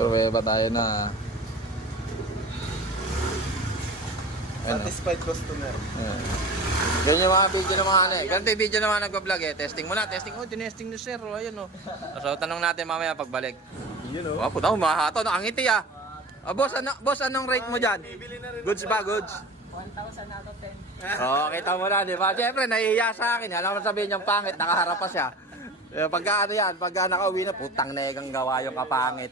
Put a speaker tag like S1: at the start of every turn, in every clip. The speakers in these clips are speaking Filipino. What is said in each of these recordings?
S1: Pruweba tayo na. Ayun, oh.
S2: Satisfied customer.
S1: Ayan. Ganyan yung mga video ng mga ano eh. Ganito yung video ng mga nagbablog eh. Testing muna, testing. Oh, tinesting ni sir. Oh, ayun oh. So, tanong natin mamaya pagbalik.
S2: Know.
S1: Oh, puta, umahato. Ang ngiti ah. Ah, boss, ano, boss, anong rate mo dyan? Goods ba, goods?
S3: 1,000 out of 10.
S1: Oo, oh, kita mo na, di ba? Siyempre, nahihiya sa akin. Alam mo sabihin niyang pangit, nakaharap pa siya. Eh, pagka ano yan, pagka nakauwi na, putang negang gawa yung kapangit.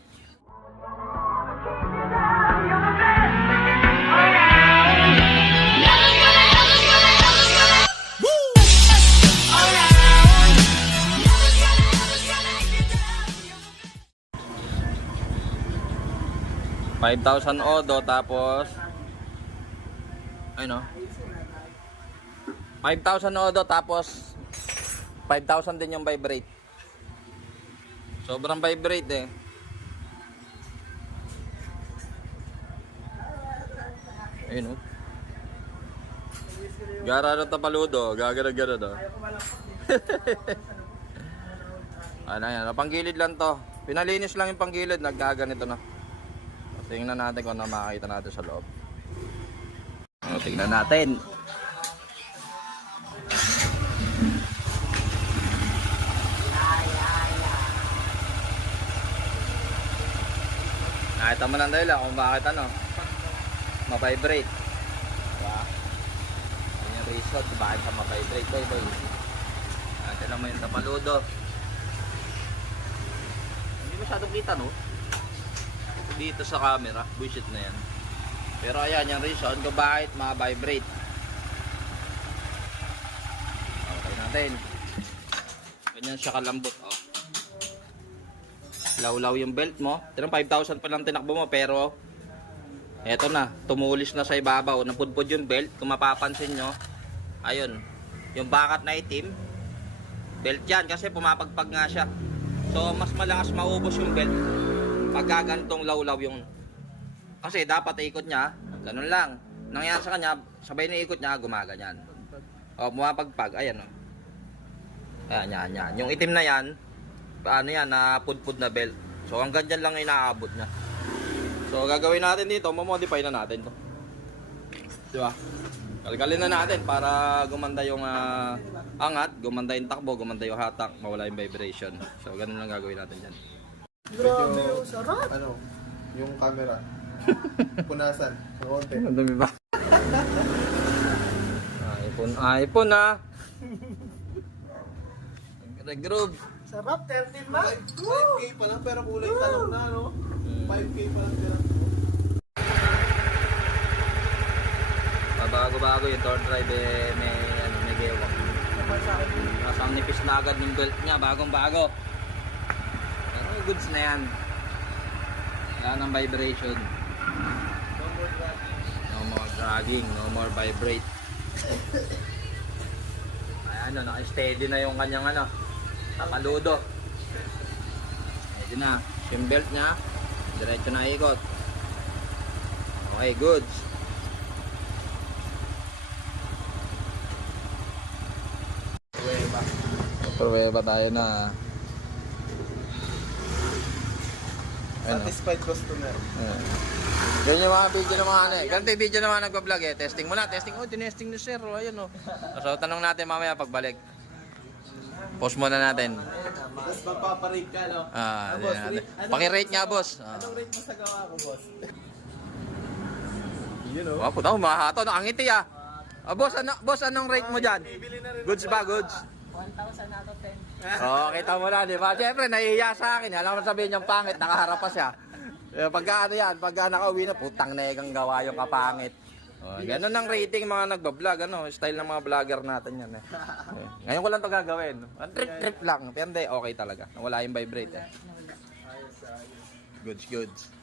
S1: Five thousand odo tapos ano? 5,000 odo tapos 5,000 din yung vibrate. Sobrang vibrate eh. Ayun oh. Gara na tapaludo, gagana-gana do. ano yan, panggilid lang to. Pinalinis lang yung panggilid, nagkaganito na. Tingnan natin kung ano makakita natin sa loob. O, tingnan natin. Nakita mo ng dahilan kung bakit ano, ma-vibrate. Diba? Yun yung reason kung bakit siya ma-vibrate, boy, boy. Natin lang mo yung tapaludo. Hindi masyadong kita, no? Dito sa camera, bullshit na yan. Pero ayan yung reason kung bakit ma-vibrate. Okay natin. Ganyan siya kalambot, oh. Law-law yung belt mo. Tirang 5,000 pa lang tinakbo mo pero eto na, tumulis na sa ibabaw. Napudpod yung belt. Kung mapapansin nyo, ayun, yung bakat na itim, belt yan kasi pumapagpag nga siya. So, mas malakas maubos yung belt pagka ganitong law-law yung kasi dapat ikot niya, ganun lang. Nangyari sa kanya, sabay na ikot niya, gumaganyan. O, pumapagpag, ayan o. Ayan, yan, yan. Yung itim na yan, paano yan, na pudpud na belt. So, hanggang dyan lang inaabot niya. So, gagawin natin dito, mamodify na natin to. Di ba? Kalkalin na natin para gumanda yung ah, angat, gumanda yung takbo, gumanda yung hatak, mawala yung vibration. So, ganun lang gagawin natin dyan.
S2: Grabe, oh, sarap. Ano, yung camera. Punasan. Ng konti.
S1: Ang dami ba? iPhone, iPhone ah. Nag-groove.
S2: Sarap, 13 ba? 5K pa lang pero kulay talong na, no? 5K pa lang pero.
S1: Bago-bago yung torque drive eh, may, ano, may gewang. Tapos ang nipis na agad yung belt niya, bagong-bago. Goods na yan. Wala ng vibration. No more dragging, no more vibrate. Ay ano, naka-steady na yung kanyang ano, tapaludo. Steady na. Yung belt niya, diretso na ikot. Okay, goods.
S2: Prueba.
S1: Tayo na
S2: Satisfied customer.
S1: Ayan. Ganyan yung mga video ng mga ano eh. Ganito yung video ng mga nagbablog eh. Testing muna, testing. Oh, tinesting ni sir. Oh, ayun oh. So, tanong natin mamaya pagbalik. Post muna natin.
S2: Tapos magpaparate ka, no?
S1: Ah,
S2: Ah, boss,
S1: natin.
S2: rate- anong
S1: Pakirate
S2: rate
S1: nga, boss. Ah.
S2: Anong rate mo sa gawa ko, boss? you know.
S1: Oh, puta, umahato. Ang ngiti ah. Ah, boss, ano, boss, anong rate mo dyan? Goods ba, goods?
S3: 1,000 out of 10.
S1: Oo, oh, kita mo na, di ba? Siyempre, nahihiya sa akin. Alam mo sabihin niyang pangit, nakaharap pa siya. Eh, pagka ano yan, pagka nakauwi na, putang negang gawa yung kapangit. Oh, ganun ang rating mga nagbablog, ano, style ng mga vlogger natin yan eh. Eh, Ngayon ko lang to gagawin. Trip-trip lang. Pero okay talaga. Wala yung vibrate eh. Goods, goods.